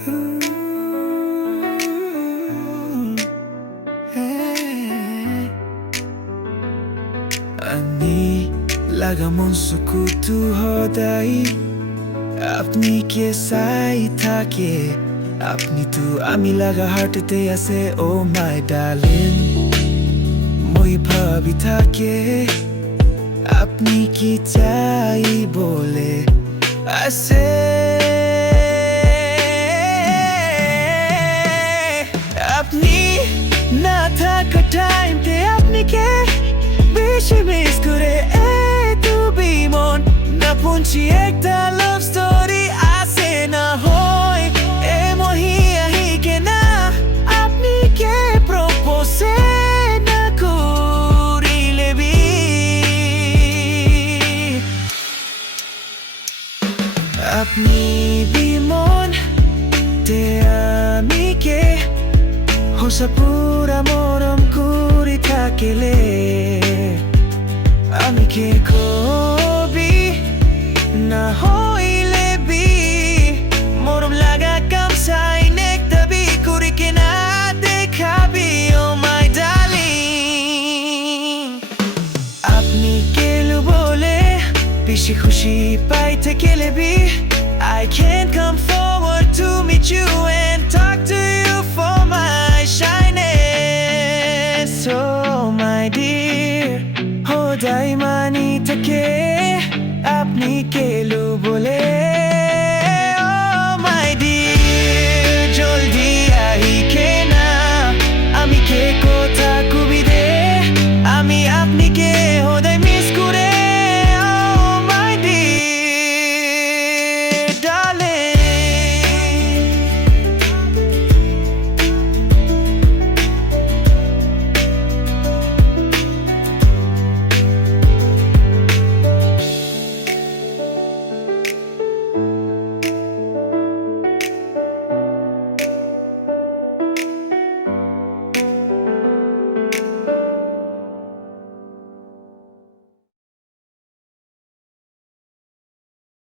Ani lagamon sukutu hodai apni ke sai thake apni tu ami laga হাঁটতে আছে oh my darling moi bhabi thake apni ki chai bole আছে আপনি না থাকা টাইমতে আপনি কে বেশি মিস করে তুমি মন না পুঞ্চি একটা লাভ স্টোরি আসে না হয় এ মহিয়া হিকে না আপনি কে প্রপোজে না করিলে বি আপনি বিমন তে আমি কে হোসা পুরা মরম করি থাকিলে আমি কে কবি না হইলে বি মরম লাগা কাম সাই নেকটা বি করি কে না দেখাবি ও মাই ডার্লিং আপনি কেলু বলে বেশি খুশি পাইতে গেলে B I can't come forward to meet you and talk to you for my shyness. Oh my dear, hodai mani take apni ke lubo